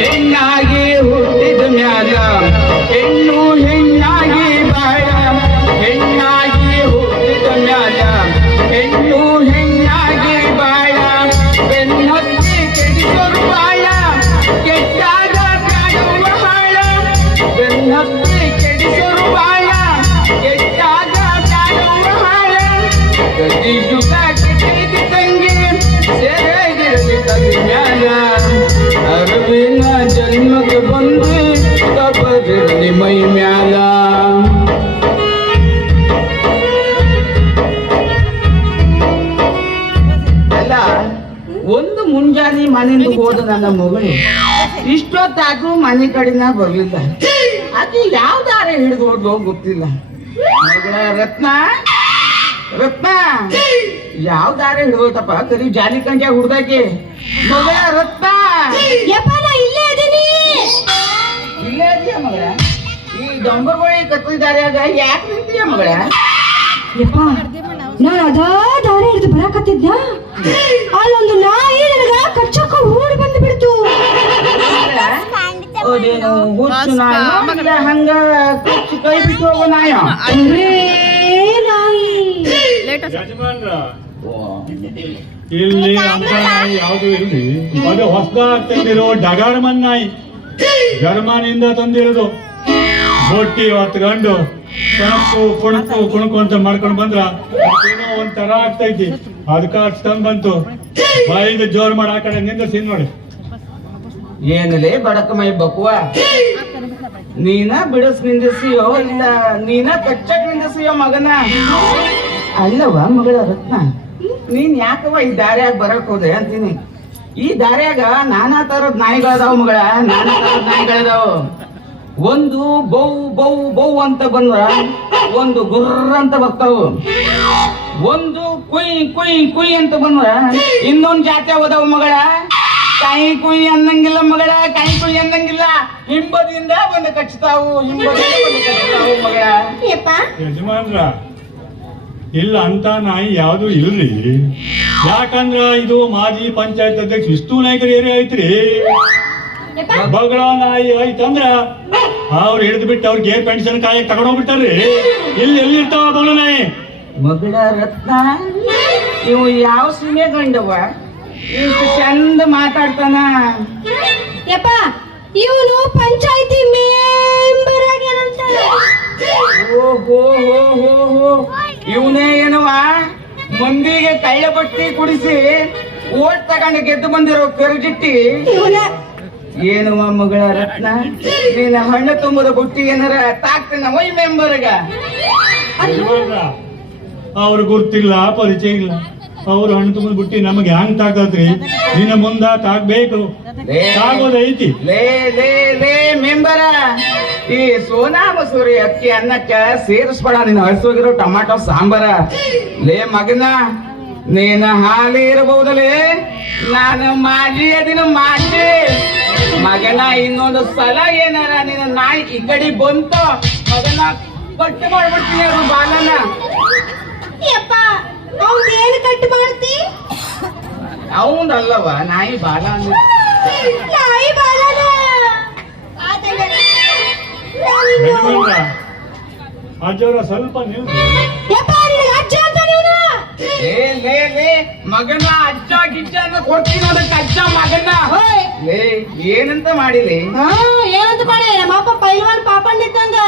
ಹೆಣ್ಣಾಗಿ ಹುಟ್ಟಿದ ಮ್ಯಾಲ ಹೆಣ್ಣು ಹೆಣ್ಣಾಗಿ ಬಾಳ ಹೆಣ್ಣಾಗಿ ಹುಟ್ಟಿದ ಮ್ಯಾಲ ಹೆಣ್ಣು ಹೆಣ್ಣಾಗಿ ಬಾಳ ಬೆನ್ನತ್ತಿ ಕೆಡಿಸೋರು ಬಾಳ ಕೆಟ್ಟಾಗ ಕಾಡುವ ಬಾಳ ಬೆನ್ನತ್ತಿ ಕೆಡಿಸೋರು ಬಾಳ ಕೆಟ್ಟಾಗ ಕಾಡುವ ಬಾಳ ಗತಿ ಯುಗ ಕೆಟ್ಟಿದ ತಂಗಿ ಸೆರೆಗಿರಲಿ ಮ್ಯಾಲ ಅರಿವಿನ ಜನ್ಮಕ್ಕೆ ಬಂದು ಕಬರಿರಲಿ ಮೈ ಮ್ಯಾಲ. ಅಲ್ಲ, ಒಂದು ಮುಂಜಾನೆ ಮನೆಯಿಂದ ಹೋದ ನನ್ನ ಮಗಳು ಇಷ್ಟೊತ್ತಾದ್ರೂ ಮನೆ ಕಡೆನ ಬರ್ಲಿಲ್ಲ. ಅದು ಯಾವ ದಾರ ಹಿಡಿದು ಹೋದ್ಲೋ ಗೊತ್ತಿಲ್ಲ. ಮಗಳ ರತ್ನ ರತ್ನ ಯಾವ ದಾರ ಹಿಡಿದೋತಪ್ಪ ಕರಿ ಜಾಲಿ ಕಂಜ ಹುಡ್ದಾಕಿ. ಮಗಳ ರತ್ನ ಇಲ್ಲೇ ಇದೀನಿ. ಇಲ್ಲೇ ಇದೆಯಾ ಮಗಳ? ಈ ಡೊಂಬರ್ಗೋಳಿ ಕತ್ತಲ ದಾರ್ಯಾಗ ಯಾಕೆ ನಿಂತೀಯ ಮಗಳ? ಯಪ್ಪ, ನಾನು ಅದಾ ದಾರಿ ಹಿಡಿದು ಬರಾಕತ್ತಿದ್ದ, ಅಲ್ಲೊಂದು ನಾಯಿ ನನಗ ಕಚ್ಚಕ್ಕ ಓಡಿ ಬಂದು ಬಿಡ್ತು. ಅದೇನು ಹುಚ್ಚು ನಾಯ ಹಂಗ ಕಚ್ಚಿ ಕೈ ಬಿಟ್ಟು ಹೋಗೋ ನಾಯ? ನಾಯಿ ಇಲ್ಲಿ ಅಂತ ನಾಯಿ ಯಾವುದು ಇಲ್ಲಿ ಅದು ಹೊಸದಾಗಿ ತಂದಿರೋ ಡಗಾರ್ಮನ್ ನಾಯಿ, ಜರ್ಮನಿಯಿಂದ ತಂದಿರೋದು. ಬೊಟ್ಟಿ ಹೊತ್ಕೊಂಡು ಕಣಕು ಕುಣಕು ಕುಣಕು ಅಂತ ಮಾಡ್ಕೊಂಡು ಬಂದ್ರ ಏನೋ ಒಂಥರ ಆಗ್ತೈತಿ. ಅದಕ್ಕೆ ತಂದ್ ಬಂತು. ಬಾಯಿಗೆ ಜೋರ್ ಮಾಡಿ ಆ ಕಡೆ ನಿಂದಿಸಿ ನೋಡಿ. ಏನಲೇ ಬಡಕ ಮೈ ಬಕುವ, ನೀನ ಬಿಡಸ್ ನಿಂದಿಸಿಯೋ ಇಲ್ಲ ನೀನ ಕಚ್ಚಕ್ ನಿಂದಿಸಿಯೋ ಮಗನ? ಅಲ್ಲವ ಮಗಳ ರತ್ನ, ನೀನ್ ಯಾಕವ ಈ ದಾರ್ಯಾಗ ಬರಕ್ ಹೋದೆ ಅಂತೀನಿ. ಈ ದಾರ್ಯಾಗ ನಾನಾ ತರದ ನಾಯಿಗಳದಾವ ಮಗಳ, ನಾನಾ ತರದ ನಾಯಿಗಳದಾವ. ಒಂದು ಬೌ ಬೌ ಬೌ ಅಂತ ಬಂದ್ರ ಒಂದು ಗುರ್ರ ಅಂತ ಬರ್ತಾವು. ಒಂದು ಕುಯ್ ಕುಯ್ ಕುಯ್ ಅಂತ ಬಂದ್ರ ಇನ್ನೊಂದ್ ಜಾತಿ ಹೋದವು ಮಗಳ. ಕಾಯಿ ಕುಯ್ ಅನ್ನಂಗಿಲ್ಲ ಮಗಳ, ಕಾಯಿ ಕುಯ್ ಅನ್ನಂಗಿಲ್ಲ. ಹಿಂಬದಿಯಿಂದ ಒಂದು ಕಚ್ತಾವು, ಹಿಂಬದಿಯಿಂದ ಒಂದು ಕಚ್ತಾವು ಮಗಳ. ಯಜಮಾನ್ರ, ಇಲ್ಲ ಅಂತ ನಾಯಿ ಯಾವ್ದು ಇಲ್ರಿ. ಯಾಕಂದ್ರ ಇದು ಮಾಜಿ ಪಂಚಾಯತ್ ಅಧ್ಯಕ್ಷ ವಿಷ್ಣು ನಾಯ್ಕರ್ ಏರಿಯಾ ಐತ್ರಿ. ಬಗಳ ನಾಯಿ ಐತಂದ್ರ ಅವ್ರು ಹಿಡಿದು ಬಿಟ್ಟು ಅವ್ರಿಗೆ ಪೆನ್ಷನ್ ಕಾಯಕ್ ತಗೊಂಡೋಗ್ಬಿಟ್ಟಾರ್ರಿ. ಇಲ್ಲಿ ಎಲ್ಲಿರ್ತಾವ ಬಗಳ ನಾಯಿ? ಮಗಳ ರತ್ನ, ಇವು ಯಾವ ಸೀಮೆ ಗಂಡವ ಇಷ್ಟು ಚಂದ ಮಾತಾಡ್ತಾನ? ಯಪ್ಪ, ಇವನು ಪಂಚಾಯತಿ ಮೆಂಬರ್ ಆಗ್ಯಾನಂತ. ಓಹೋ ಹೋ ಹೋ ಹೋ, ಇವನೇ ಏನವ ಮಂದಿಗೆ ಕಳ್ಳ ಬಟ್ಟಿ ಕುಡಿಸಿ ಓಟ್ ತಗೊಂಡು ಗೆದ್ದು ಬಂದಿರೋ ಕರುಜಿಟ್ಟಿ ಏನವ ಮಗಳ ರತ್ನ? ನೀನ ಹಣ್ಣು ತುಂಬದ ಬುಟ್ಟಿ ಏನಾರ ತಾಕ್ತೇನ ವೈ ಮೆಂಬರ್ಗ? ಅವ್ರು ಗುರ್ತಿಲ್ಲ, ಪರಿಚಯ ಇಲ್ಲ. ಅವ್ರು ಹಣ್ಣು ತುಂಬದ ಬುಟ್ಟಿ ನಮಗೆ ಹ್ಯಾಂಗ್ ತಾಕತ್ರಿ? ನಿನ್ನ ಮುಂದ ತಾಕ್ಬೇಕು, ತಾಗೋದೈತಿ. ಲೇ ಲೇ ಲೇ ಮೆಂಬರ, ಈ ಸೋನಾ ಮಸೂರಿ ಅಕ್ಕಿ ಅನ್ನಕ್ಕ ಸೇರಿಸ್ಬೇಡ ನೀನು ಹಳ್ಸೋಗಿರೋ ಟೊಮಾಟೊ ಸಾಂಬಾರ. ಲೇ ಮಗನ, ನೀನ ಹಾಲಿ ಇರಬಹುದಲೇ, ನಾನು ಮಾಜಿ ಅದಿನ ಮಾಜಿ ಮಗನ. ಇನ್ನೊಂದು ಸಲ ಏನಾರ ನಿನ್ನ ನಾಯಿ ಈ ಕಡೆ ಬಂತು ಮಗನ ಕಟ್ಟು ಮಾಡ್ಬಿಡ್ತೀನಿ ಅವ್ರು ಬಾಲನ. ಏನು ಕಟ್ಟು ಮಾಡ್ತಿ? ಅವಂದಲ್ಲವ ನಾಯಿ ಬಾಲ ಅಂದ್ರೆ. ನಾಯಿ ಬಾಲನ ಅಜ್ಜವರ ಸ್ವಲ್ಪ ನೀವು ಮಗನ ಅಜ್ಜ ಗಿಜ್ಜ ಅಂತ ಕೊಡ್ತೀನಿ ಅದಕ್ಕೆ ಅಜ್ಜ ಮಗನ. ಲೇ ಏನಂತ ಮಾಡಿಲಿ? ಏನಂತ ಮಾಡಿ? ನಮ್ಮ ಅಪ್ಪ ಪೈಲ್ವಾನ್ ಪಾಪಣ್ಣ ಇದ್ದಂಗ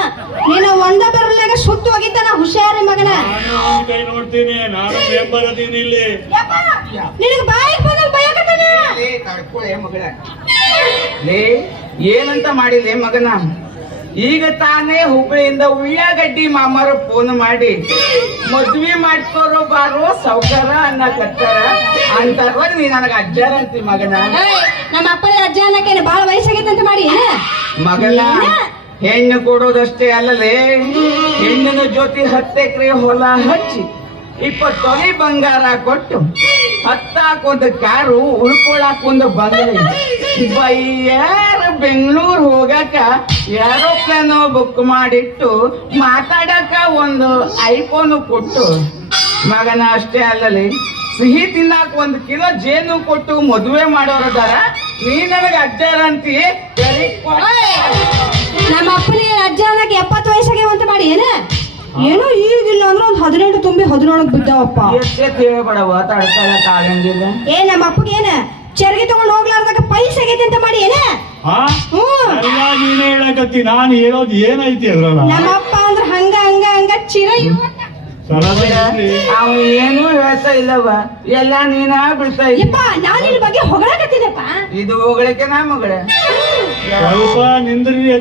ನೀನು ಒಂದ ಬರಲಾಗ ಸುಟ್ಟು ಹೋಗಿದ್ದಾನ. ಹುಷಾರಿ ಮಗನ. ಕೈ ನೋಡ್ತೀನಿ, ನಾನು ಮೆಂಬರ್ ಅದೀನಿ ಇಲ್ಲಿ. ನಿನಗೆ ಬಾಯಿಗೆ ಬಂದಾಗ ಭಯಕತ್ತಾನೆ. ತಡ್ಕೊಳೆ ಮಗಳ. ಲೇ ಏನಂತ ಮಾಡಿಲಿ ಮಗನ? ಈಗ ತಾನೇ ಹುಬ್ಬಳ್ಳಿಯಿಂದ ಉಳ್ಳಾಗಡ್ಡಿ ಮಾಮಾರ ಫೋನ್ ಮಾಡಿ ಮದ್ವಿ ಮಾಡ್ಕೋರೋ ಬಾರೋ ಸೌಕರ ಅನ್ನಕತ್ತಾರ ಅಂತಾರ. ನೀ ನನಗ ಅಜ್ಜಾರ ಅಂತಿ ಮಗನ. ನಮ್ಮ ಅಪ್ಪನ ಅಜ್ಜ ಅನ್ನಕೇನೆ ಬಾಳ ವಯಸ್ಸಾಗೈತಂತ ಮಾಡಿ ಮಗನ. ಹೆಣ್ಣು ಕೊಡೋದಷ್ಟೇ ಅಲ್ಲಲೇ, ಹೆಣ್ಣಿನ ಜೊತೆ 10 ಎಕರೆ ಹೊಲ ಹಚ್ಚಿ 20 ತೊಲೆ ಬಂಗಾರ ಕೊಟ್ಟು ಹತ್ತಾಕೊಂದು ಕಾರು ಉಳ್ಕೊಳಕೊಂದು ಬಂಗಲೆ ಬೈಯಾರ ಬೆಂಗಳೂರು ಹೋಗಕ ಏರೋಪ್ಲೇನ್ ಬುಕ್ ಮಾಡಿಟ್ಟು ಮಾತಾಡಕ ಒಂದು ಐಫೋನ್ ಕೊಟ್ಟು ಮಗನ. ಅಷ್ಟೇ ಅಲ್ಲಲಿ ಸಿಹಿ ತಿನ್ನಾಕ 1 ಕಿಲೋ ಜೇನು ಕೊಟ್ಟು ಮದುವೆ ಮಾಡೋರದಾರ, ನೀ ನನಗ ಅಜ್ಜಾರ ಅಂತೀಯ. ನಮ್ಮ ಅಪ್ಪನಿಗೆ ಅಜ್ಜ ಅನ್ನಕ್ಕೆ 70 ವಯಸ್ಸಾಗೆ ಅಂತ ಮಾಡಿ ಏನೋ ಈಗಿಲ್ಲ ಅಂದ್ರೆ ಒಂದು 18 ತುಂಬಿ 17 ಬಿದ್ದಾವಪ್ಪ. ಎಷ್ಟೇ ಹೇಳ್ಬೇಡವ, ತಡ್ಕೊಳಕ್ ಆಗಂಗಿಲ್ಲ. ನಮ್ಮ ಅಪ್ಪಗೆ ಚರ್ಗಿ ತಗೊಂಡು ಹೋಗ್ಲಾರ್ದಾಗ ಪೈಸೆ ಆಗೈತೆ ಅಂತ ಮಾಡಿ ನೀನೇ ಹೇಳಕತ್ತಿ, ನಾನು ಹೇಳೋದು ಏನೈತಿ ಅದ್ರಲ್ಲ. ನಮ್ಮ ಅಪ್ಪ ಅಂದ್ರೆ ಹಂಗ ಚಿರ ಅವ ಏನೂ ಹೇಳ್ತಾ ಇಲ್ಲವ, ಎಲ್ಲ ನೀನ ಬಿಡ್ತಾ ಯಪ್ಪ. ನಾನು ಇದ್ರ ಬಗ್ಗೆ ಹೊಗಳಕತ್ತಿದ್ದಪ್ಪ. ಇದು ಹೋಗ್ಲಿಕ್ಕೆ ನಾ ಮಗಳ ಸ್ವಲ್ಪ ನಿಂದ್ರಿ.